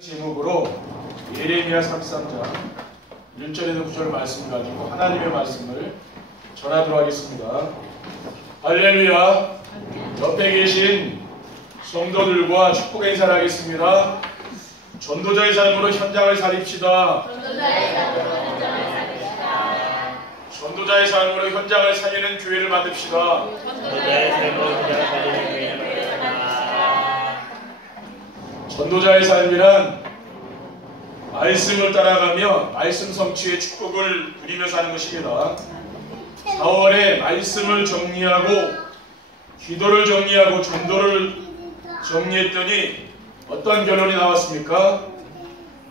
제목으로 예레미야 33장 1절에서 9절 말씀을 가지고 하나님의 말씀을 전하도록 하겠습니다. 할렐루야. 옆에 계신 성도들과 축복의 인사를 하겠습니다. 전도자의 삶으로 현장을 살립시다. 전도자의 삶으로 현장을 살리는 교회를 만듭시다. 전도자의 삶이란 말씀을 따라가며 말씀 성취의 축복을 누리며 사는 것입니다. 4월에 말씀을 정리하고 기도를 정리하고 전도를 정리했더니 어떤 결론이 나왔습니까?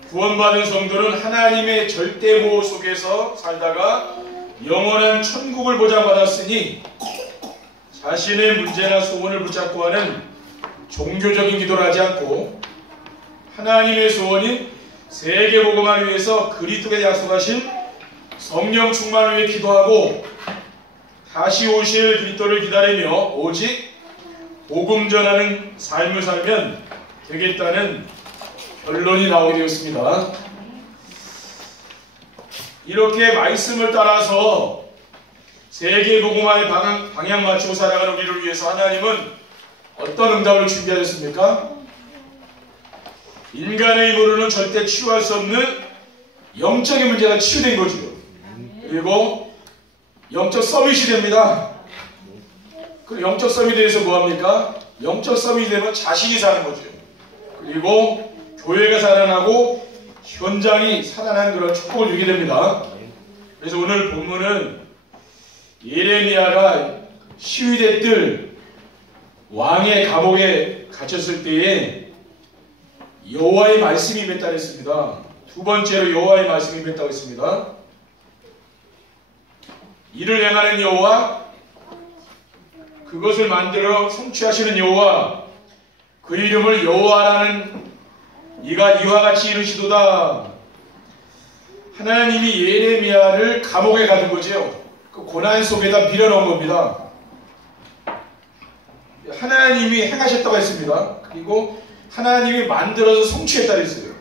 구원받은 성도는 하나님의 절대 보호 속에서 살다가 영원한 천국을 보장받았으니 자신의 문제나 소원을 붙잡고 하는 종교적인 기도를 하지 않고 하나님의 소원인 세계복음을 위해서 그리스도께 약속하신 성령 충만을 위해 기도하고 다시 오실 그리스도를 기다리며 오직 복음 전하는 삶을 살면 되겠다는 결론이 나오게 되었습니다. 이렇게 말씀을 따라서 세계복음화의 방향 맞추고 살아가는 우리를 위해서 하나님은 어떤 응답을 준비하셨습니까? 인간의 힘으로는 절대 치유할 수 없는 영적인 문제가 치유된 거죠. 그리고 영적 서밋이 됩니다. 그 영적 서밋에 대해서 뭐합니까? 영적 서밋이 되면 자신이 사는 거죠. 그리고 교회가 살아나고 현장이 살아나는 그런 축복을 주게 됩니다. 그래서 오늘 본문은 예레미야가 시위대 뜰 왕의 감옥에 갇혔을 때에 여호와의 말씀이 임했다 했습니다. 두 번째로 여호와의 말씀이 임했다고 했습니다. 이를 행하는 여호와, 그것을 만들어 성취하시는 여호와, 그 이름을 여호와라는 이가 이와 같이 이르시도다. 하나님이 예레미야를 감옥에 가둔 거죠. 그 고난 속에다 밀어넣은 겁니다. 하나님이 행하셨다고 했습니다. 그리고 하나님이 만들어서 성취했다 그랬어요.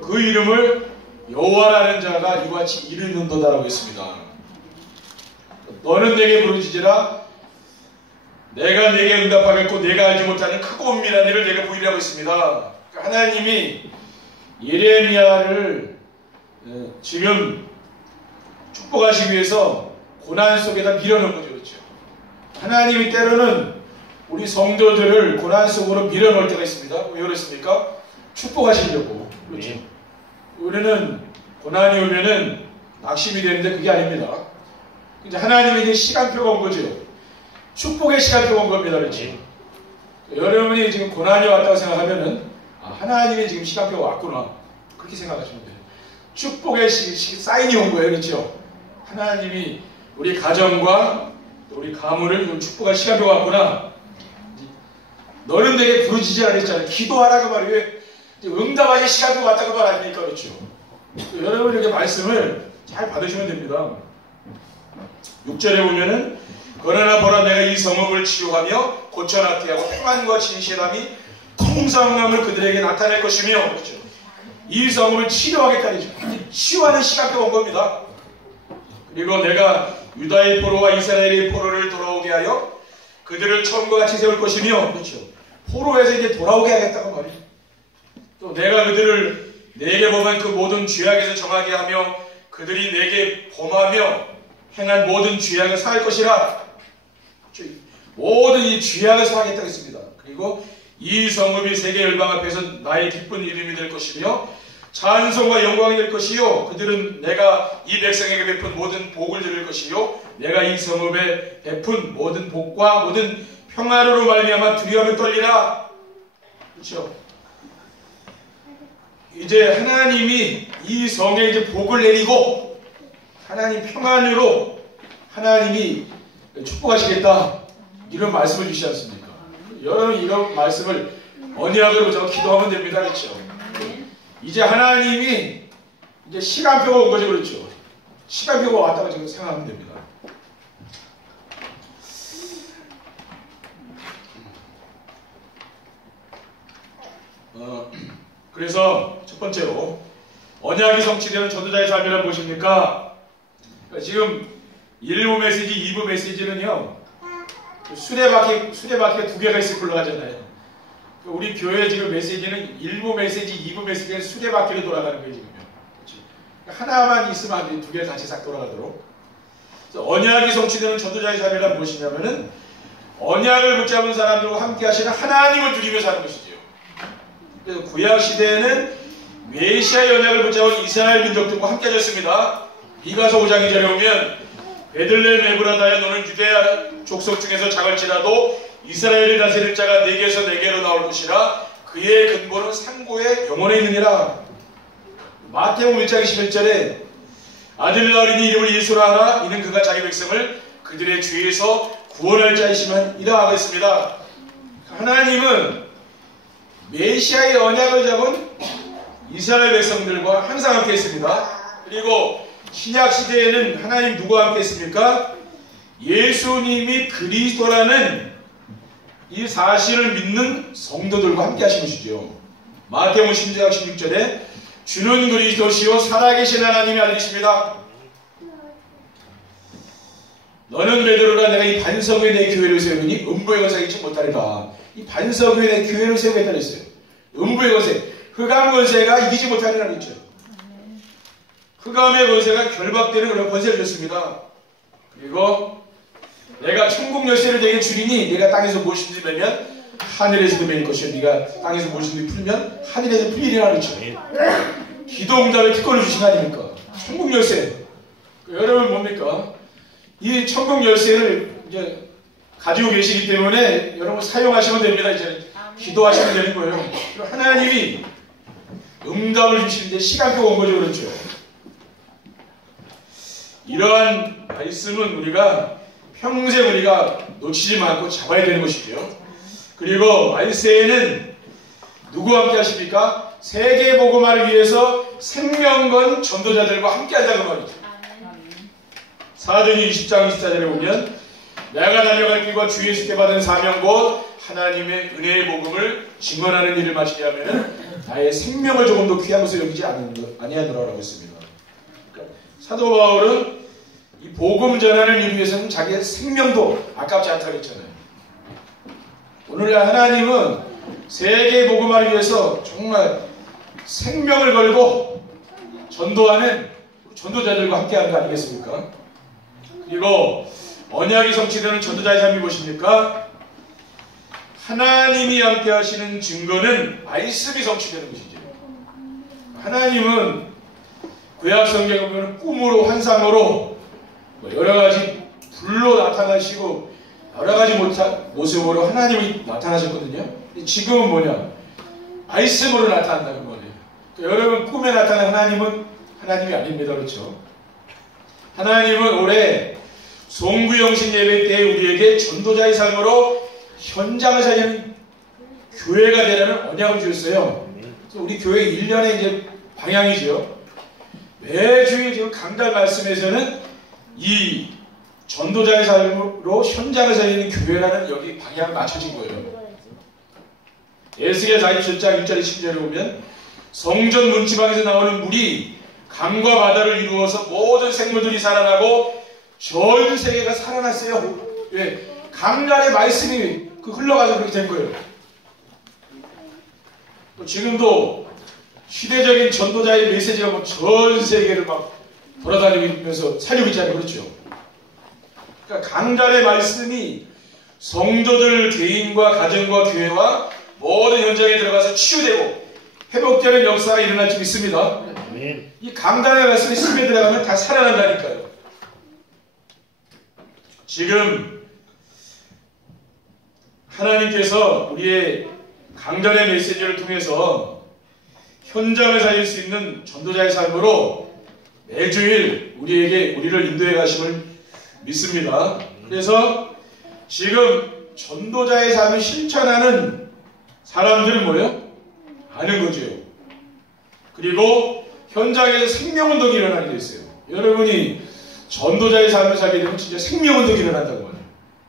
그 이름을 여호와라는 자가 이와 같이 이르는도다라고 했습니다. 너는 내게 부르짖으라. 내가 내게 응답하겠고 내가 알지 못하는 크고 은밀한 일을 내게 보이라고 했습니다. 하나님이 예레미야를 지금 축복하시기 위해서 고난 속에다 밀어넣은 거죠. 그렇죠? 하나님이 때로는 우리 성도들을 고난 속으로 밀어넣을 때가 있습니다. 왜 그렇습니까? 축복하시려고. 그렇죠? 우리는 고난이 오면은 낙심이 되는데 그게 아닙니다. 이제 하나님이 이제 시간표가 온 거죠. 축복의 시간표가 온 겁니다. 그렇지? 여러분이 지금 고난이 왔다고 생각하면은 하나님이 지금 시간표가 왔구나. 그렇게 생각하시면 돼요. 축복의 사인이 온 거예요. 그렇죠? 하나님이 우리 가정과 우리 가문을 축복할 시간표가 왔구나. 너는 내게 부르짖으라 그랬잖아요. 기도하라 그 말이에요. 응답하실 시간표가 왔다 그 말 아닙니까? 그렇죠? 여러분 이렇게 말씀을 잘 받으시면 됩니다. 6절에 보면은 그러나 보라 내가 이 성읍을 치유하며 고쳐놨게 하고 평안과 진실함이 풍성함을 그들에게 나타낼 것이며, 그렇죠? 이 성읍을 치료하겠다니죠. 치유하는 시간표가 온 겁니다. 그리고 내가 유다의 포로와 이스라엘의 포로를 돌아오게 하여 그들을 처음과 같이 세울 것이며, 그렇죠? 포로에서 이제 돌아오게 하겠다고 말이죠. 또 내가 그들을 내게 범한 그 모든 죄악에서 정하게 하며 그들이 내게 범하며 행한 모든 죄악을 사할 것이라. 모든 이 죄악을 사하겠다고 했습니다. 그리고 이 성읍이 세계 열방 앞에서 나의 기쁜 이름이 될 것이며 찬송과 영광이 될 것이요 그들은 내가 이 백성에게 베푼 모든 복을 들을 것이요 내가 이 성읍에 베푼 모든 복과 모든 평화로 말미암아 두려움에 떨리라. 그렇죠? 이제 하나님이 이 성에 이제 복을 내리고 하나님 평안으로 하나님이 축복하시겠다 이런 말씀을 주시지 않습니까? 여러분 이런 말씀을 언약으로 저 기도하면 됩니다. 그렇죠? 이제 하나님이 이제 시간표가 온 거죠. 그렇죠? 시간표가 왔다고 지금 생각하면 됩니다. 그래서 첫 번째로 언약이 성취되는 전도자의 삶이란 무엇입니까? 지금 1부 메시지, 2부 메시지는요, 수레바퀴가 두 개가 있을 걸로 하잖아요. 우리 교회 지금 메시지는 1부 메시지, 2부 메시지는 수레바퀴로 돌아가는 거예요, 지금요. 하나만 있으면 안 돼. 두 개가 같이 싹 돌아가도록. 언약이 성취되는 전도자의 삶이란 무엇이냐면은 언약을 붙잡은 사람들과 함께 하시는 하나님을 누리며 사는 것이지요. 그래서 구약 시대에는 메시아의 언약을 붙잡은 이스라엘 민족들과 함께 하셨습니다. 미가서 5장 2절에 보면 베들레헴 에브라다야 너는 유대야 족속 중에서 작을지라도 이스라엘을 다스릴 자가 네게에서 네게로 나올 것이라 그의 근본은 상고의 영혼에 있느니라. 마태복음 1장 21절에 아들 낳으리니 이름을 예수라 하라 이는 그가 자기 백성을 그들의 죄에서 구원할 자이시니라 하고 있습니다. 하나님은 메시아의 언약을 잡은 이스라엘 백성들과 항상 함께 했습니다. 그리고 신약 시대에는 하나님 누구와 함께 했습니까? 예수님이 그리스도라는 이 사실을 믿는 성도들과 함께 하신 것이죠. 마태복음 16장 16절에 주는 그리스도시요 살아계신 하나님이 알리십니다. 너는 베드로라 내가 이 반석 위에 내 교회를 세우니 음부의 권세가 이치 못하리라. 이 반석 위에 내 교회를 세우겠다 그랬어요. 음부의 권세, 흑암 권세가 이기지 못하리라 그랬죠. 흑암의 권세가 결박되는 그런 권세를 줬습니다. 그리고 내가 천국 열쇠를 내게 주리니 네가 땅에서 무엇이든지 매면 하늘에서도 매일 것이요 네가 땅에서 무엇이든지 풀면 하늘에서 풀리리라 그랬죠. 기도 응답의 특권을 주신 거 아닙니까? 천국 열쇠. 여러분 뭡니까? 이 천국 열쇠를 이제 가지고 계시기 때문에 여러분 사용하시면 됩니다. 이제 기도하시면 되는 거예요. 하나님이 응답을 주시는데 시간표가 온 거죠. 그렇죠. 이러한 말씀은 우리가 평생 우리가 놓치지 말고 잡아야 되는 것이죠. 그리고 말세에는 누구와 함께 하십니까? 세계 복음화를 위해서 생명 건 전도자들과 함께 한다는 말이죠. 사도행전 20장 24절에 보면 내가 달려갈 길과 주 예수께 받은 사명 곧 하나님의 은혜의 복음을 증언하는 일을 마치려 하면 나의 생명을 조금도 귀한 것을 여기지 아니하노라라고 했습니다. 그러니까 사도 바울은 이 복음 전하는 일을 위해서는 자기의 생명도 아깝지 않다고 했잖아요. 오늘날 하나님은 세계 복음화를 위해서 정말 생명을 걸고 전도하는 전도자들과 함께하는 거 아니겠습니까? 그리고 언약이 성취되는 전도자의 삶이 무엇입니까? 하나님이 함께 하시는 증거는 말씀이 성취되는 것이죠. 하나님은 구약 성경에 보면 꿈으로 환상으로 여러 가지 불로 나타나시고 여러 가지 모습으로 하나님이 나타나셨거든요. 지금은 뭐냐? 말씀으로 나타난다는 거예요. 그러니까 여러분 꿈에 나타난 하나님은 하나님이 아닙니다. 그렇죠? 하나님은 올해 송구영신 예배 때 우리에게 전도자의 삶으로 현장을 살리는 교회가 되라는 언약을 주셨어요. 그래서 우리 교회 1년의 이제 방향이죠. 매주일 지금 강달 말씀에서는 이 전도자의 삶으로 현장을 살리는 교회라는 여기 방향을 맞춰진 거예요. 에스겔 47장 1절에 10절에 보면 성전 문지방에서 나오는 물이 강과 바다를 이루어서 모든 생물들이 살아나고 전 세계가 살아났어요. 왜? 강단의 말씀이 흘러가서 그렇게 된 거예요. 지금도 시대적인 전도자의 메시지가 전 세계를 막 돌아다니면서 살리고 있잖아요. 그렇죠? 그러니까 강단의 말씀이 성도들 개인과 가정과 교회와 모든 현장에 들어가서 치유되고 회복되는 역사가 일어날 줄 믿습니다. 이 강단의 말씀이 심에 들어가면 다 살아난다니까요. 지금 하나님께서 우리의 강단의 메시지를 통해서 현장을 살릴 수 있는 전도자의 삶으로 매주일 우리를 인도해 가심을 믿습니다. 그래서 지금 전도자의 삶을 실천하는 사람들은 뭐예요? 아는 거죠. 그리고 현장에서 생명운동이 일어나게 돼 있어요. 여러분이 전도자의 삶을 살게 되면 진짜 생명운동이 일어난다고 말해요.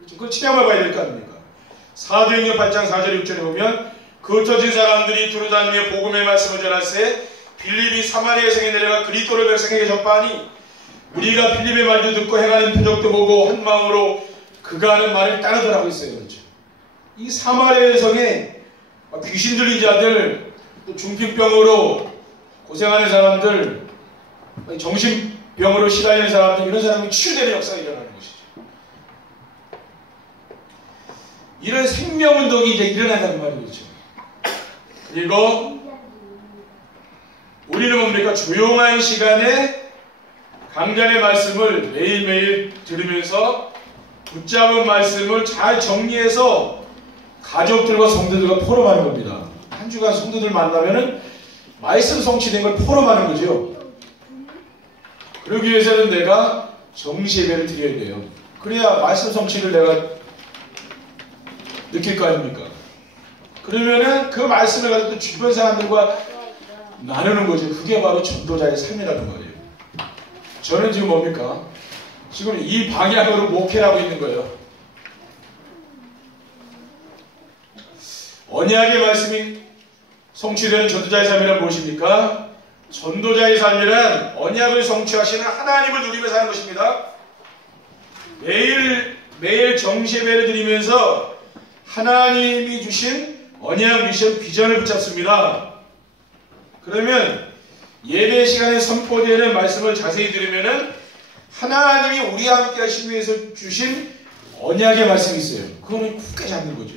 그걸 체험해 봐야 될 거 아닙니까? 사도행전 8장 4절 6절에 보면 그 흩어진 사람들이 두루다니며 복음의 말씀을 전할세 빌립이 사마리아 성에 내려가 그리스도를 백성에게 전파하니 우리가 빌립의 말도 듣고 행하는 표적도 보고 한 마음으로 그가 하는 말을 따르더라고 있어요. 그렇죠. 이 사마리아 성에 귀신 들린 자들, 또 중풍병으로 고생하는 사람들, 정신병으로 시달리는 사람들, 이런 사람이 치유되는 역사가 일어나는 것이죠. 이런 생명운동이 이제 일어난다는 말이죠. 그리고 우리는 뭡니까? 조용한 시간에 강단의 말씀을 매일매일 들으면서 붙잡은 말씀을 잘 정리해서 가족들과 성도들과 포럼하는 겁니다. 한 주간 성도들 만나면은 말씀 성취된 걸 포럼하는 거죠. 그러기 위해서는 내가 정시 예배를 드려야 돼요. 그래야 말씀 성취를 내가 느낄 거 아닙니까? 그러면은 그 말씀을 가지고 또 주변 사람들과 나누는 거죠. 그게 바로 전도자의 삶이라는 거예요. 저는 지금 뭡니까? 지금 이 방향으로 목회를 하고 있는 거예요. 언약의 말씀이 성취되는 전도자의 삶이란 무엇입니까? 전도자의 삶이란 언약을 성취하시는 하나님을 누리며 사는 것입니다. 매일 정시예배를 드리면서 하나님이 주신 언약 미션 비전을 붙잡습니다. 그러면 예배 시간에 선포되는 말씀을 자세히 들으면은 하나님이 우리와 함께 하시기 위해서 주신 언약의 말씀이 있어요. 그거는 굳게 잡는 거죠.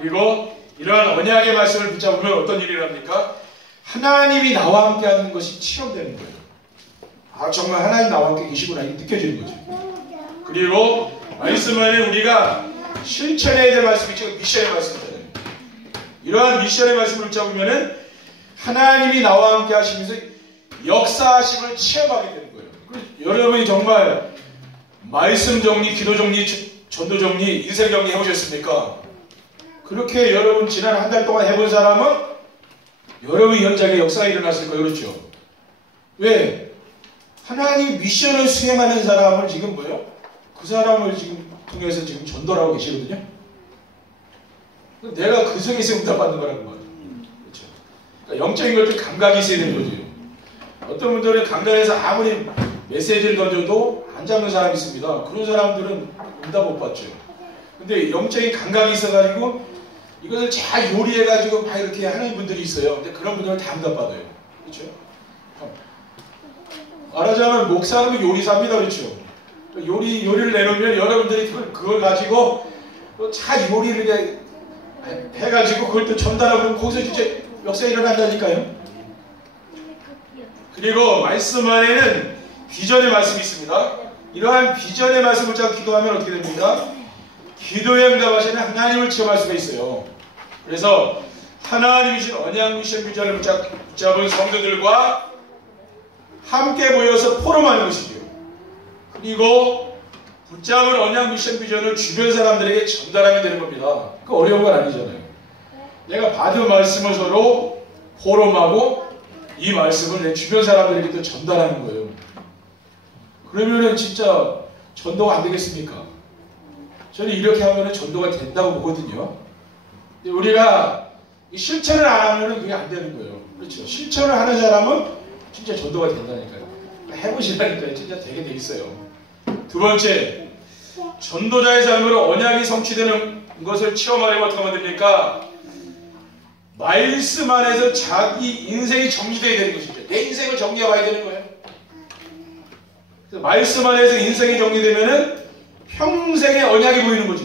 그리고 이러한 언약의 말씀을 붙잡으면 어떤 일이 일어납니까? 하나님이 나와 함께 하는 것이 체험되는 거예요. 아, 정말 하나님 나와 함께 계시구나, 이게 느껴지는 거죠. 그리고 말씀 안에 우리가 실천해야 될 말씀이 지금 미션의 말씀이잖아요. 이러한 미션의 말씀을 붙잡으면은 하나님이 나와 함께 하시면서 역사하심을 체험하게 되는 거예요. 여러분이 정말 말씀 정리, 기도 정리, 전도 정리, 인생 정리 해보셨습니까? 그렇게 여러분 지난 한 달 동안 해본 사람은 여러분 현장에 역사가 일어났을 거예요. 그렇죠? 왜? 하나님이 미션을 수행하는 사람을 지금 뭐예요? 그 사람을 지금 통해서 지금 전도를 하고 계시거든요. 내가 그 속에서 응답받는 거라는 거예요. 그렇죠? 그러니까 영적인 것들 감각이 있어야 되는 거죠. 어떤 분들은 강단에서 아무리 메시지를 던져도 안 잡는 사람이 있습니다. 그런 사람들은 응답 못 받죠. 근데 영적인 감각이 있어가지고 이것을 잘 요리해가지고 막 이렇게 하는 분들이 있어요. 근데 그런 분들은 다 응답받아요. 그렇죠? 말하자면 목사는 요리사입니다. 그렇죠? 요리를 내놓으면 여러분들이 그걸 가지고 잘 요리를 해가지고 그걸 또 전달하고 그러면 거기서 진짜 역사가 일어난다니까요. 그리고 말씀 안에는 비전의 말씀이 있습니다. 이러한 비전의 말씀을 잡고 기도하면 어떻게 됩니까? 기도에 응답하시는 하나님을 체험할 수가 있어요. 그래서 하나님이 주신 언약 미션 비전을 붙잡은 성도들과 함께 모여서 포럼하는 것이죠. 그리고 붙잡은 언약 미션 비전을 주변 사람들에게 전달하면 되는 겁니다. 그 어려운 건 아니잖아요. 내가 받은 말씀을 서로 포럼하고 이 말씀을 내 주변 사람들에게 또 전달하는 거예요. 그러면은 진짜 전도가 안 되겠습니까? 저는 이렇게 하면은 전도가 된다고 보거든요. 근데 우리가 실천을 안 하면은 그게 안 되는 거예요. 그렇죠? 실천을 하는 사람은 진짜 전도가 된다니까요. 해보시라니까요. 진짜 되게 돼 있어요. 두 번째, 전도자의 삶으로 언약이 성취되는 것을 체험하려면 어떻게 하면 됩니까? 말씀 안에서 자기 인생이 정리되어야 되는 것이죠. 내 인생을 정리해봐야 되는 거예요. 그래서 말씀 안에서 인생이 정리되면은 평생의 언약이 보이는 거죠.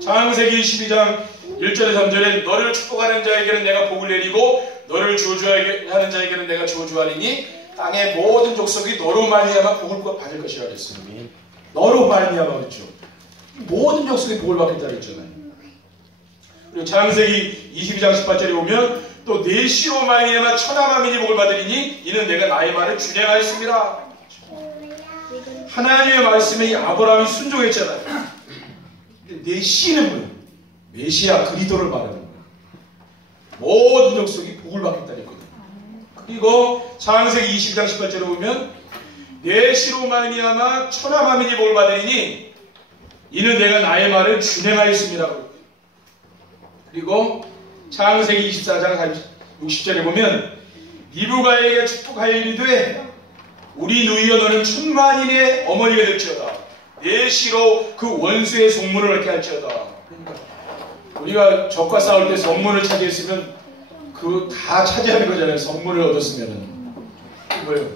창세기 12장 1절에 3절에 너를 축복하는 자에게는 내가 복을 내리고 너를 저주하는 자에게는 내가 저주하리니 땅의 모든 족속이 너로 말미암아 복을 받을 것이라 그랬습니다. 너로 말미암아 그랬죠. 모든 족속이 복을 받겠다 그랬잖아요. 그리고 창세기 22장 18절에 보면 또 내 씨로 말미암아 천하만민이 복을 받으리니 이는 내가 나의 말을 준행하였습니다. 하나님의 말씀에 아브라함이 순종했잖아요. 내 씨는 뭐예요? 메시아 그리스도를 말하는 거예요. 모든 족속이 복을 받겠다 했거든요. 그리고 창세기 22장 18절에 보면 내 씨로 말미암아 천하만민이 복을 받으리니 이는 내가 나의 말을 준행하였습니다. 그리고 창세기 24장 60절에 보면 리브가에게 축복하여 이르되 우리 누이여 너는 천만인의 어머니가 될지어다. 내 시로 그 원수의 성문을 얻게 할지어다. 그러니까 우리가 적과 싸울 때 성문을 차지했으면 그 다 차지하는 거잖아요. 성문을 얻었으면은. 뭐예요?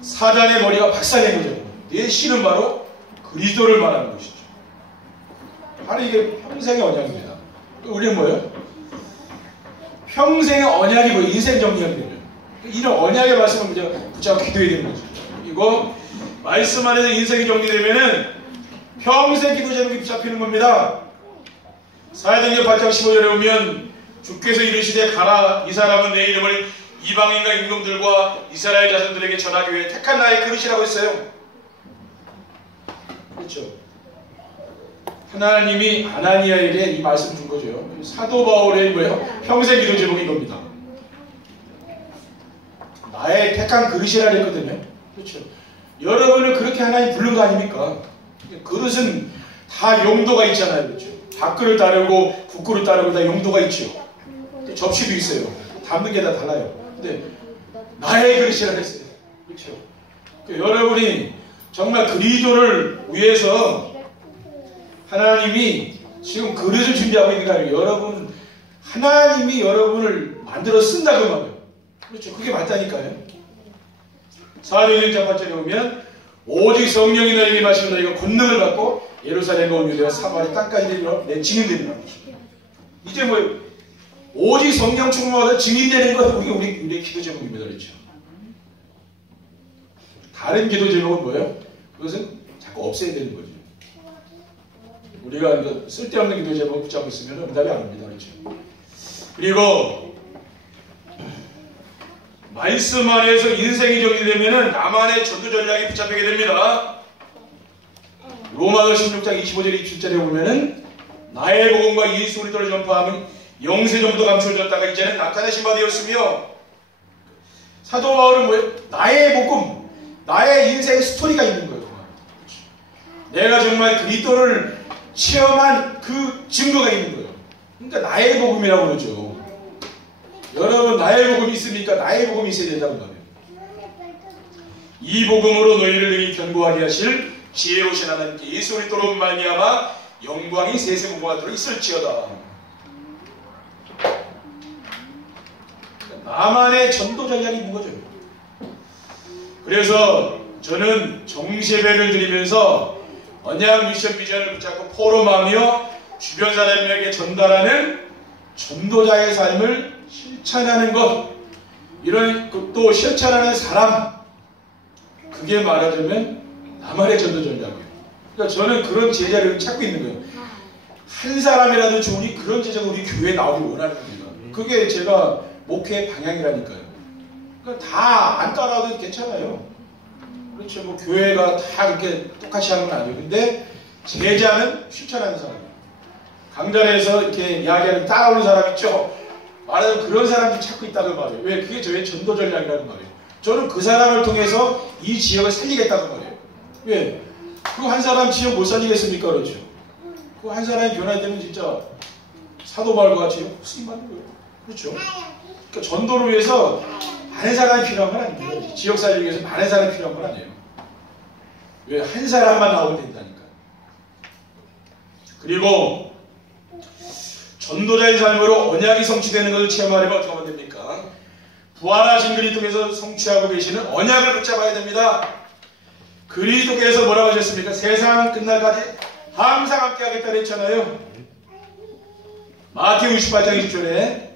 사단의 머리가 박살낸 거죠. 내 시는 바로 그리스도를 말하는 것이죠. 바로 이게 평생의 언약입니다. 우리는 뭐예요? 평생의 언약이 뭐예요? 인생 정리하는 거죠. 이런 언약의 말씀을 붙잡고 기도해야 되는 거죠. 그리고 말씀 안에서 인생이 정리되면은 평생 기도 제목이 붙잡히는 겁니다. 사도행전 8장 15절에 보면 주께서 이르시되 가라 이 사람은 내 이름을 이방인과 임금들과 이스라엘 자손들에게 전하기 위해 택한 나의 그릇이라고 했어요. 그렇죠. 하나님이 아나니아에게 이 말씀 준 거죠. 사도 바울의 뭐예요? 평생 기도 제목인 겁니다. 나의 택한 그릇이라 했거든요. 그렇죠. 여러분을 그렇게 하나님 부른 거 아닙니까? 그릇은 다 용도가 있잖아요. 그렇죠. 밥그릇 다르고 국그릇 다르고 다 용도가 있죠. 접시도 있어요. 담는 게 다 달라요. 근데 나의 그릇이라 했어요. 그렇죠. 여러분이 정말 그리스도를 위해서 하나님이 지금 그릇을 준비하고 있는 거 아니에요. 여러분 하나님이 여러분을 만들어 쓴다고 말해요. 그렇죠. 그게 맞다니까요. 사도행전 8절에 보면 오직 성령이 너에게 임하시면 너희가 권능을 받고 예루살렘과 온 유대와 사마리아 땅까지 이르러 내 증인되리라. 이제 뭐 오직 성령 충만받아 증인되는 것 그게 우리의 기도 제목입니다. 그렇죠. 다른 기도 제목은 뭐예요? 그것은 자꾸 없애야 되는 거죠. 우리가 쓸데없는 기도 제목 붙잡고 있으면 응답이 안 옵니다. 그렇죠. 그리고 말씀 안에서 인생이 정리되면 나만의 전도 전략이 붙잡히게 됩니다. 로마서 16장 25절 27절에 보면은 나의 복음과 예수 그리스도를 전파하면 영세전부터 감추어졌다가 이제는 나타내신 바 되었으며 사도 바울은 뭐예요? 나의 복음, 나의 인생 스토리가 있는 거예요. 내가 정말 그리스도를 체험한 그 증거가 있는 거예요. 그러니까 나의 복음이라고 그러죠. 여러분 나의 복음이 있습니까? 나의 복음이 있어야 된다고 말해요. 이 복음으로 너희를 능히 견고하게 하실 지혜로우신 하나님께 예수 그리스도로 말미암아 영광이 세세무궁하도록 있을지어다. 나만의 전도 전략이 있는 거죠. 그래서 저는 정세배를 드리면서 언약 미션 비전을 붙잡고 포럼하며 주변 사람에게 전달하는 전도자의 삶을 실천하는 것, 이런 또 실천하는 사람, 그게 말하자면 나만의 전도 전략이에요. 그러니까 저는 그런 제자를 찾고 있는 거예요. 한 사람이라도 좋으니 그런 제자가 우리 교회에 나오길 원하는 겁니다. 그게 제가 목회 방향이라니까요. 그러니까 다 안 따라와도 괜찮아요. 그렇죠. 뭐 교회가 다 그렇게 똑같이 하는 건 아니에요. 근데 제자는 실천하는 사람이에요. 강단에서 이렇게 이야기하는 따라오는 사람 있죠. 말하자면 그런 사람들이 찾고 있다고 말해요. 왜? 그게 저의 전도 전략이라는 말이에요. 저는 그 사람을 통해서 이 지역을 살리겠다고 말해요. 왜? 그 한 사람 지역 못 살리겠습니까? 그렇죠. 그 한 사람이 변화되면 진짜 사도 바울과 같이 무슨 말이에요? 그렇죠. 그러니까 전도를 위해서 많은 사람이 필요한 건 아니에요. 지역 살리기 위해서 많은 사람이 필요한 건 아니에요. 왜? 한 사람만 나오면 된다니까. 그리고 전도자의 삶으로 언약이 성취되는 것을 체험하려면 어떻게 하면 됩니까? 부활하신 그리스도께서 성취하고 계시는 언약을 붙잡아야 됩니다. 그리스도께서 뭐라고 하셨습니까? 세상 끝날까지 항상 함께 하겠다 그랬잖아요. 마태복음 28장 20절에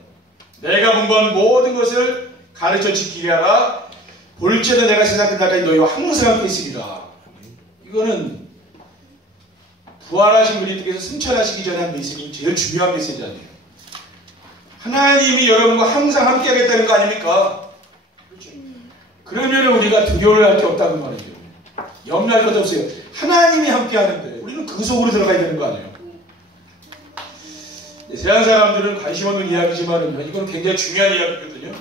내가 분부한 모든 것을 가르쳐 지키게 하라. 볼지어다 내가 세상 끝날까지 너희와 항상 함께 있으리라. 이거는 부활하신 그리스도께서 승천하시기 전에 한 메시지는 제일 중요한 메시지 아니에요. 하나님이 여러분과 항상 함께 하겠다는 거 아닙니까? 그렇죠. 그러면 우리가 두려움을 할 게 없다는 말이에요. 염려할 것도 없어요. 하나님이 함께 하는데 우리는 그 속으로 들어가야 되는 거 아니에요. 세상 사람들은 관심 없는 이야기지만 이건 굉장히 중요한 이야기거든요.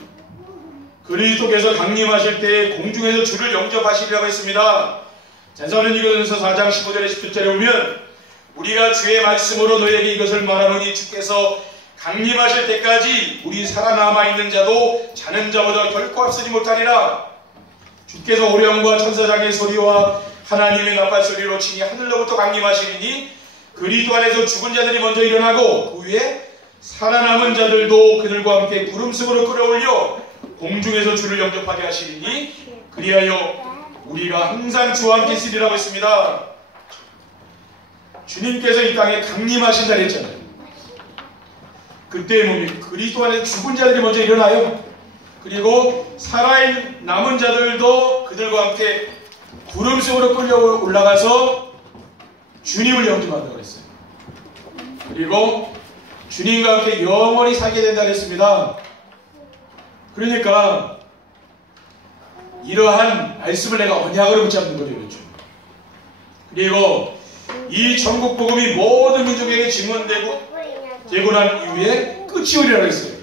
그리스도께서 강림하실 때 공중에서 주를 영접하시리라고 했습니다. 전서는 이거에서 4장 15절에 17절에 보면 우리가 주의 말씀으로 너에게 이것을 말하노니 주께서 강림하실 때까지 우리 살아남아 있는 자도 자는 자보다 결코 앞서지 못하리라. 주께서 오령과 천사장의 소리와 하나님의 나팔 소리로 친히 하늘로부터 강림하시리니 그리스도 안에서 죽은 자들이 먼저 일어나고 그 위에 살아남은 자들도 그들과 함께 구름승으로 끌어올려 공중에서 주를 영접하게 하시리니 그리하여 우리가 항상 주와 함께 있으리라고 했습니다. 주님께서 이 땅에 강림하신다 했잖아요. 그때 뭡니까? 그리스도 안에서 죽은 자들이 먼저 일어나요. 그리고 살아남은 자들도 그들과 함께 구름 속으로 끌려 올라가서 주님을 영접한다고 그랬어요. 그리고 주님과 함께 영원히 살게 된다 그랬습니다. 그러니까 이러한 말씀을 내가 언약으로 붙잡는 거죠. 그렇죠? 그리고 이 천국 복음이 모든 민족에게 증언되고 난 이후에 끝이 오리라고 했어요.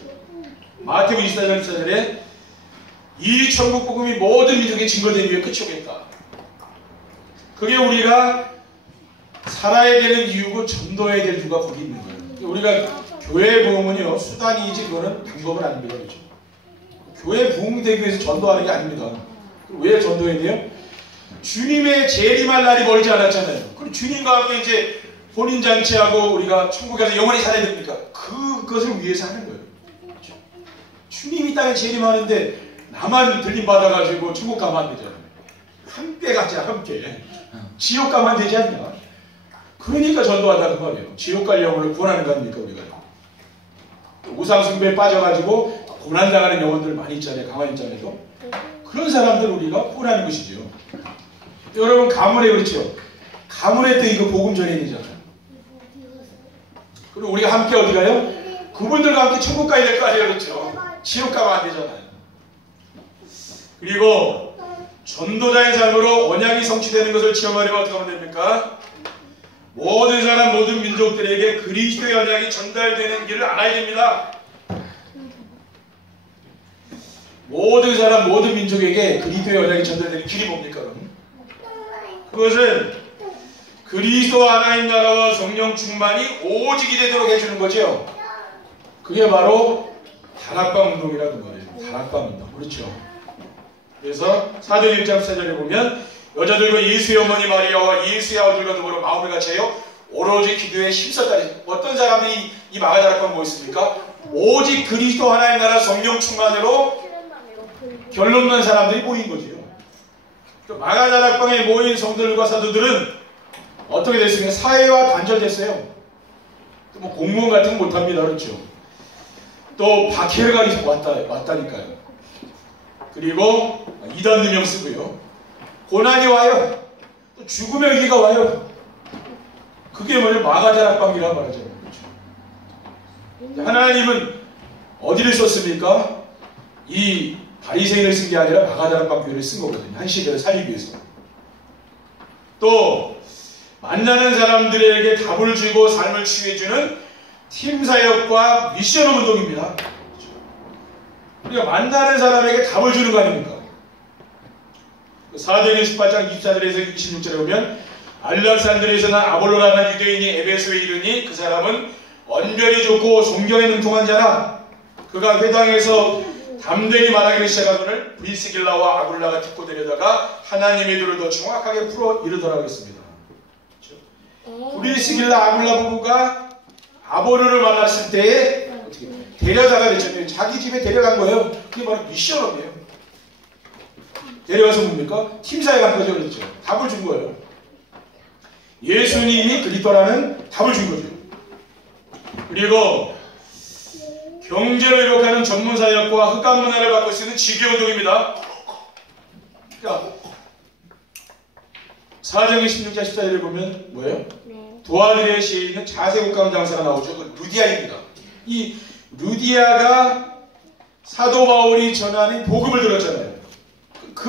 마태복음 24장 14절에 이 천국 복음이 모든 민족에 증거된 이후에 끝이 오겠다. 그게 우리가 살아야 되는 이유고 전도해야 될 이유가 거기 있는 거예요. 우리가 교회 부흥은요 수단이지 그거는 방법은 아닙니다. 그렇죠? 교회 부흥되기 위해서 전도하는 게 아닙니다. 왜 전도해야 돼요? 주님의 재림할 날이 멀지 않았잖아요. 그럼 주님과 함께 이제 혼인잔치하고 우리가 천국에서 영원히 살아야 됩니까? 그것을 위해서 하는 거예요. 그렇죠? 주님이 땅에 재림하는데 나만 들림받아가지고 천국 가면 안 되잖아요. 함께 가자, 함께. 지옥 가면 안 되지 않냐? 그러니까 전도한다 그 말이에요. 지옥 갈 영혼을 구원하는 거 아닙니까 우리가? 우상숭배에 빠져가지고 고난당하는 영혼들 많이 있잖아요. 강화인장에도. 그런 사람들 우리가 구원하는 것이죠. 여러분 가문에 그렇죠. 가문에 때 이거 복음 전해야 되잖아요. 그리고 우리가 함께 어디 가요? 그분들과 함께 천국 가야 될 거 아니에요. 그렇죠. 지옥 가면 안 되잖아요. 그리고 전도자의 삶으로 언약이 성취되는 것을 체험하려면 어떻게 하면 됩니까? 모든 사람 모든 민족들에게 그리스도의 언약이 전달되는 길을 알아야 됩니다. 모든 사람 모든 민족에게 그리스도의 언약이 전달되는 길이 뭡니까? 그것은 그리스도 하나님 나라와 성령 충만이 오직이 되도록 해주는 거죠. 그게 바로 다락방 운동이라는 거예요. 다락방 운동. 그렇죠. 그래서 사도행 1장 4절에 보면 여자들과 예수의 어머니 마리아와 예수의 아들과 더불어 마음을 같이하여 오로지 기도에 힘썼다. 어떤 사람들이 이 마가다락방에 모였습니까? 오직 그리스도 하나님 나라 성령 충만으로 결론난 사람들이 모인 거죠. 마가다락방에 모인 성도들과 사도들은 어떻게 됐습니까? 사회와 단절됐어요. 뭐 공무원 같은 거 못합니다. 그렇죠? 또 박해가 왔다니까요. 그리고 이단 누명 쓰고요. 고난이 와요. 또 죽음의 위기가 와요. 그게 뭐냐면 마가다락방이라 말하잖아요. 그렇죠? 하나님은 어디를 썼습니까? 이 바리새인을 쓴 게 아니라 마가다락방 교회를 쓴 거거든요. 한 시대를 살리기 위해서. 또 만나는 사람들에게 답을 주고 삶을 치유해주는 팀사역과 미션 운동입니다. 그렇죠? 우리가 만나는 사람에게 답을 주는 거 아닙니까? 사도행전 18장 24절에서 26절에 보면 알렉산드리아에서 난 아볼로라는 유대인이 에베소에 이르니 그 사람은 언변이 좋고 존경에 능통한 자라. 그가 회당에서 담대히 말하기를 시작하거늘 브리스길라와 아굴라가 듣고 데려다가 하나님의 도를 더 정확하게 풀어 이르더라고 했습니다. 그렇죠? 브리스길라 아굴라 부부가 아볼로를 만났을 때에 어떻게 데려다가 그랬잖아요. 자기 집에 데려간 거예요. 그게 바로 미션업이에요. 데려가서 뭡니까? 팀사에 간 거죠. 그렇죠? 답을 준 거예요. 예수님이 그리스도라는 답을 준 거죠. 그리고 경제를 회복하는 전문사역과 흑암 문화를 바꿀 수 있는 지교운동입니다. 그러니까 사도행전 16장 14절을 보면 뭐예요? 도아들의 시에 있는 자세국감 장사가 나오죠. 그 루디아입니다. 이 루디아가 사도 바울이 전하는 복음을 들었잖아요. 그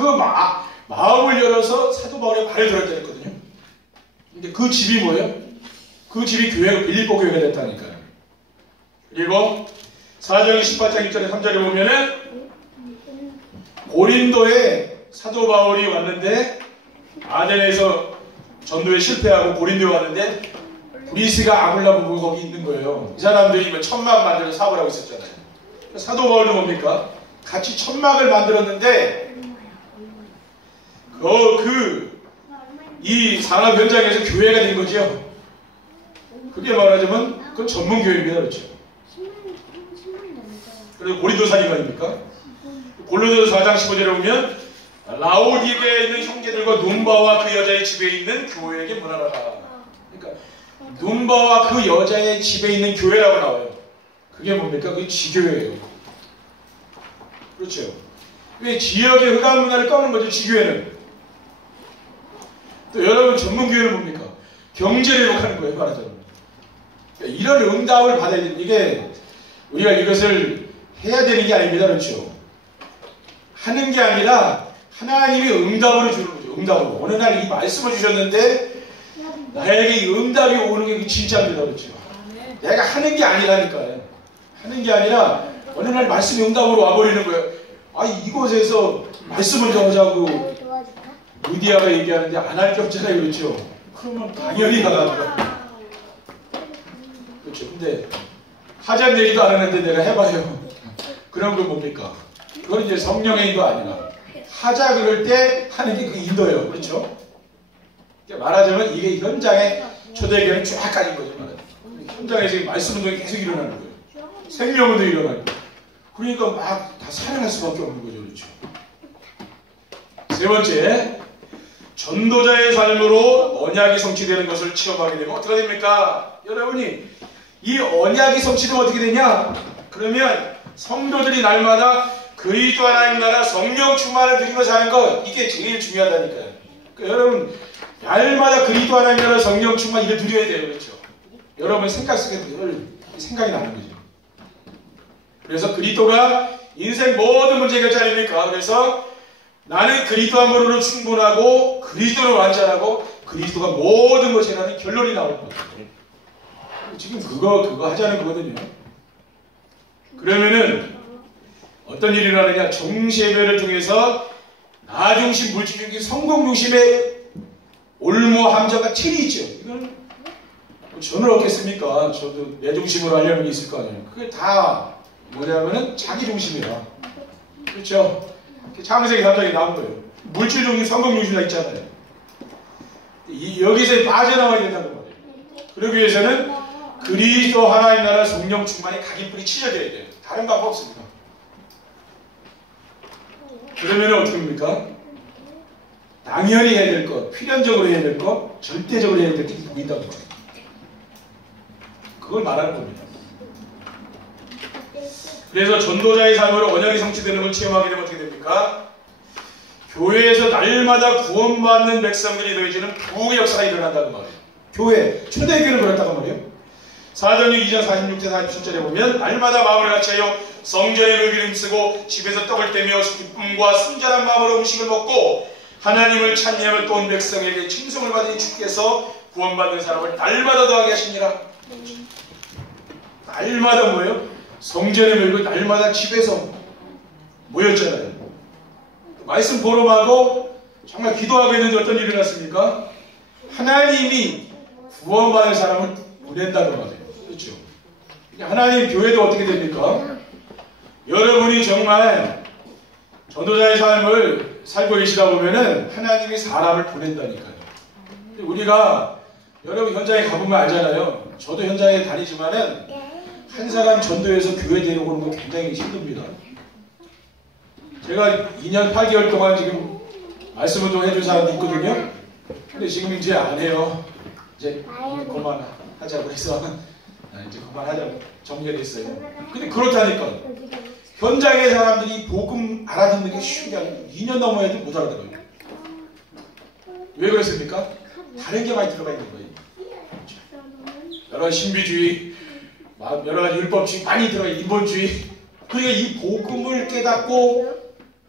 마음을 열어서 사도 바울의 발을 들었다 했거든요. 근데 그 집이 뭐예요? 그 집이 교회가 빌립보 교회가 됐다니까요. 그리고 사도행전 18장 1절에 3절에 보면은 고린도에 사도 바울이 왔는데 아덴에서 전도에 실패하고 고린도에 왔는데 브리스가 아굴라 부부가 거기 있는 거예요. 이 사람들이 뭐 천막 만들어서 사업을 하고 있었잖아요. 사도 바울도 뭡니까? 같이 천막을 만들었는데 이 산업 현장에서 교회가 된 거죠. 그게 말하자면 그건 전문 교회입니다. 그렇죠. 그리고 고린도사님 아닙니까? 고린도서 4장 15절에 보면 라오디게에 있는 형제들과 눈바와 그 여자의 집에 있는 교회에게 문하라. 그러니까 눈바와 그 여자의 집에 있는 교회라고 나와요. 그게 뭡니까? 그게 지교회예요. 그렇죠. 왜 지역의 흑암 문화를 꺼는 거죠, 지교회는. 또 여러분 전문교회는 뭡니까? 경제를 회복하는 거예요, 말하자면. 그러니까 이런 응답을 받아야 되는, 이게 우리가 이것을 해야 되는 게 아닙니다. 그렇죠. 하는 게 아니라 하나님이 응답으로 주는 거죠. 응답으로. 어느 날 이 말씀을 주셨는데 나에게 이 응답이 오는 게 진짜입니다. 그렇죠. 내가 하는 게 아니라니까요. 하는 게 아니라 어느 날 말씀이 응답으로 와버리는 거예요. 아, 이곳에서 말씀을 전하자고 루디아가 얘기하는데 안 할 게 없잖아요. 그렇죠. 그러면 당연히 나가더라. 그렇죠. 근데 하자는 얘기도 안 하는데 내가 해봐요. 그런 건 뭡니까? 그건 이제 성령의 인도 아니라 하자 그럴 때 하는 게 그 인도예요. 그렇죠? 말하자면 이게 현장의 초대교회는 쫙 가진 거죠. 현장에서 말씀 운동이 계속 일어나는 거예요. 생명 운동이 일어나는 거예요. 그러니까 막 다 살아날 수밖에 없는 거죠. 그렇죠? 세 번째, 전도자의 삶으로 언약이 성취되는 것을 체험하게 되면 어떻게 됩니까? 여러분이 이 언약이 성취되면 어떻게 되냐? 그러면 성도들이 날마다 그리스도 하나님 나라 성령 충만을 누리며 사는 것, 이게 제일 중요하다니까요. 그러니까 여러분 날마다 그리스도 하나님 나라 성령 충만 이걸 누려야 돼요. 그렇죠? 여러분 생각 속에 늘 생각이 나는 거죠. 그래서 그리스도가 인생 모든 문제 해결자 아닙니까? 그래서 나는 그리스도 한 번으로 충분하고 그리스도로 완전하고 그리스도가 모든 것이라는 결론이 나올 거예요. 지금 그거 하자는 거거든요. 그러면은 어떤 일이 일어나느냐? 정시예배를 통해서 나 중심, 물질 중심, 성공 중심의 올무, 함정과 틀이 있죠. 이건 저는 없겠습니까? 저도 내 중심으로 하려는 게 있을 거 아니에요. 그게 다 뭐냐면은 자기 중심이라. 그렇죠? 창세기 3장에 나온 거예요. 물질 중심, 성공 중심이 있잖아요. 여기서 빠져나와야 된다는 거예요. 그러기 위해서는 그리스도 하나님 나라 성령 충만의 각인뿔이 치셔져야 돼요. 다른 방법 없습니다. 그러면 어떻게 합니까? 당연히 해야 될 것, 필연적으로 해야 될 것, 절대적으로 해야 될 게 있다고 봐요. 그걸 말하는 겁니다. 그래서 전도자의 삶으로 언약이 성취되는 걸 체험하게 되면 어떻게 됩니까? 교회에서 날마다 구원받는 백성들이 더해지는 부흥의 역사가 일어난다는 말이에요. 교회, 초대교회는 그렇다고 말이에요. 사도행전 2장 46절 47절에 보면 날마다 마음을 같이하여 성전에 물기름 쓰고 집에서 떡을 떼며 기쁨과 순전한 마음으로 음식을 먹고 하나님을 찬양하며 또 온 백성에게 칭송을 받으니 주께서 구원받는 사람을 날마다 더하게 하시니라. 날마다 뭐예요? 성전에 물고 날마다 집에서 모였잖아요. 말씀 보름하고 정말 기도하고 있는데 어떤 일이 일어났습니까? 하나님이 구원받는 사람을 보낸다는 말이에요. 그렇죠? 하나님 교회도 어떻게 됩니까? 여러분이 정말 전도자의 삶을 살고 계시다 보면은 하나님이 사람을 보낸다니까요. 우리가 여러분 현장에 가보면 알잖아요. 저도 현장에 다니지만은 한 사람 전도해서 교회 데려오는 거 굉장히 힘듭니다. 제가 2년 8개월 동안 지금 말씀 운동 해준 사람도 있거든요. 근데 지금 이제 안 해요. 이제 그만하자고 해서 이제 그만하자고 정리됐어요. 근데 그렇다니까. 현장의 사람들이 복음 알아듣는 게 쉬운 게 아니고 2년 넘어야도 못 알아들어요. 왜 그렇습니까? 다른 게 많이 들어가 있는 거예요. 여러 가지 신비주의, 여러 가지 율법주의 많이 들어가 있는 인본주의. 그러니까 이 복음을 깨닫고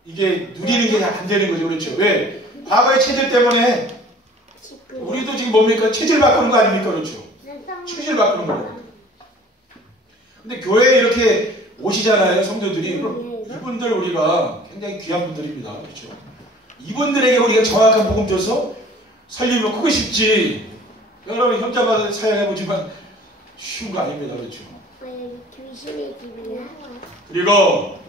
이게 누리는 게 안 되는 거죠. 그렇죠? 왜? 과거의 체질 때문에 우리도 지금 뭡니까? 체질 바꾸는 거 아닙니까? 그렇죠? 체질 바꾸는 거예요. 근데 교회에 이렇게 오시잖아요, 성도들이. 이분들 우리가 굉장히 귀한 분들입니다. 그렇죠? 이분들에게 우리가 정확한 복음 줘서 살리면 크고 싶지. 여러분 현장마다 사용해보지만 쉬운 거 아닙니다. 그렇죠? 그리고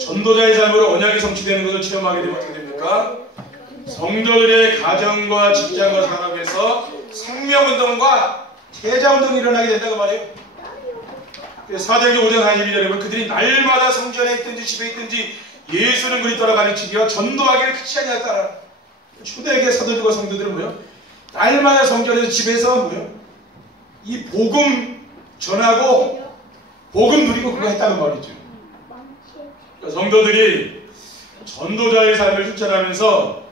전도자의 삶으로 언약이 성취되는 것을 체험하게 되면 어떻게 됩니까? 성도들의 가정과 직장과 산업에서 생명운동과 태자운동이 일어나게 된다고 말이에요. 사도행전 5장 42절에 보면 그들이 날마다 성전에 있든지 집에 있든지 예수는 그리스도라 가르치기와 전도하기를 그치 아니하였더라. 초대교회 사도들과 성도들은 뭐예요? 날마다 성전에서 집에서 뭐예요? 이 복음 전하고 복음 누리고 그거 했다는 말이죠. 그러니까 성도들이 전도자의 삶을 실천하면서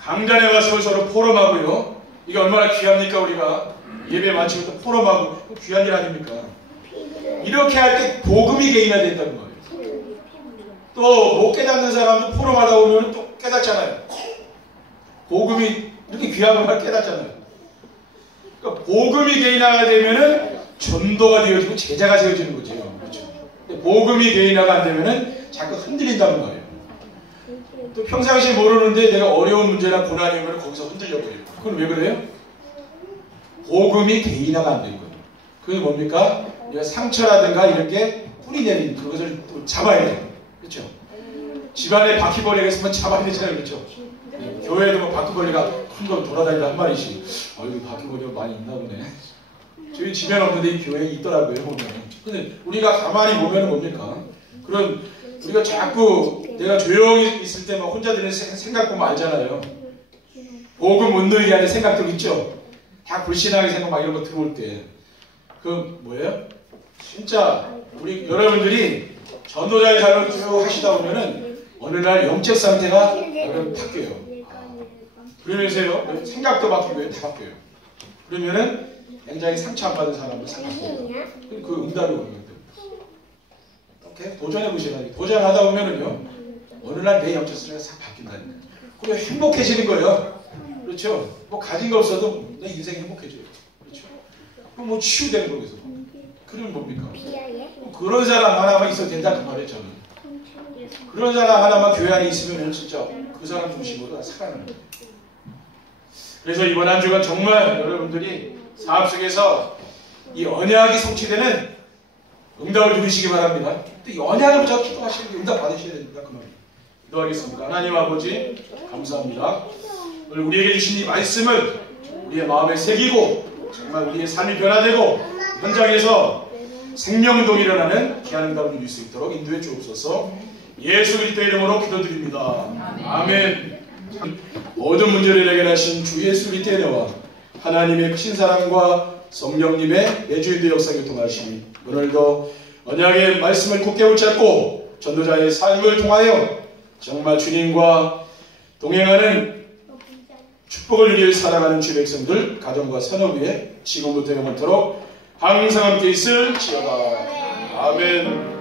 강단에 와서 서로 포럼하고요. 이게 얼마나 귀합니까? 우리가 예배 마치고 또 포럼하고 귀한 일 아닙니까? 이렇게 할 때 복음이 개인화된다는 거예요. 또 못 깨닫는 사람도 포럼하다 보면 또 깨닫잖아요. 복음이 이렇게 귀한 걸 깨닫잖아요. 그러니까 복음이 개인화가 되면은 전도가 되어지고 제자가 세워지는 거죠. 그렇죠? 복음이 개인화가 안 되면은 자꾸 흔들린다는 거예요. 또 평상시에 모르는데 내가 어려운 문제나 고난이 오면 거기서 흔들려버려요. 그건 왜 그래요? 복음이 개인화가 안 된 거예요. 그게 뭡니까? 우리가 상처라든가 이런 게 뿌리내린 그것을 또 잡아야 돼요. 그렇죠? 집안에 바퀴벌레가 있으면 잡아야 되잖아요. 그렇죠? 교회에도 뭐 바퀴벌레가 큰 거 돌아다니다 한 마리씩. 여기 바퀴벌레가 많이 있나 보네. 저희 집에는 없는데 이 교회에 있더라고요. 보면. 근데 우리가 가만히 보면 뭡니까? 그런 우리가 자꾸 내가 조용히 있을 때 막 혼자 드는 생각 보면 알잖아요. 복음 못 누리게 하는 생각들 있죠? 다 불신하게 생각 막 이런 거 들어올 때. 그 뭐예요? 진짜 우리 여러분들이 전도자의 삶을 쭉 하시다 보면은 어느 날 영적 상태가 바뀌어요. 그러면서요 생각도 바뀌고요, 다 바뀌어요. 그러면은 굉장히 상처 안 받은 사람으로 생각해요. 그 응답이 오는 거예요. 이렇게 도전해 보시라고. 도전하다 보면은요 어느 날 내 영적 상태가 싹 바뀐다니까. 그럼 행복해지는 거예요. 그렇죠? 뭐 가진 거 없어도 내 인생이 행복해져요. 그렇죠? 그럼 뭐 치유되는 거기서. 그러면 뭡니까? 그런 사람 하나만 있어도 된다 그 말이에요. 저는. 그런 사람 하나만 교회 안에 있으면 진짜 그 사람 중심으로 다 살아나는 거예요. 그래서 이번 한 주간 정말 여러분들이 사업 속에서 이 언약이 성취되는 응답을 누리시기 바랍니다. 또 이 언약을 붙잡고 기도하시는 게 응답 받으셔야 됩니다. 그 말이에요. 기도하겠습니다. 하나님 아버지 감사합니다. 오늘 우리에게 주신 이 말씀을 우리의 마음에 새기고 정말 우리의 삶이 변화되고 현장에서 생명운동이 일어나는 귀한 응답을 누릴 수 있도록 인도해 주옵소서. 예수 그리스도의 이름으로 기도드립니다. 아멘. 모든 문제를 해결하신 주 예수 그리스도의 은혜와 하나님의 크신 사랑과 성령님의 매주인의 역사에 통하시니 오늘도 언약의 말씀을 굳게 붙잡고 전도자의 삶을 통하여 정말 주님과 동행하는 축복을 누리며 살아가는 주 백성들 가정과 산업 위에 지금부터 영원토록 항상 함께 있을지어다. 아멘.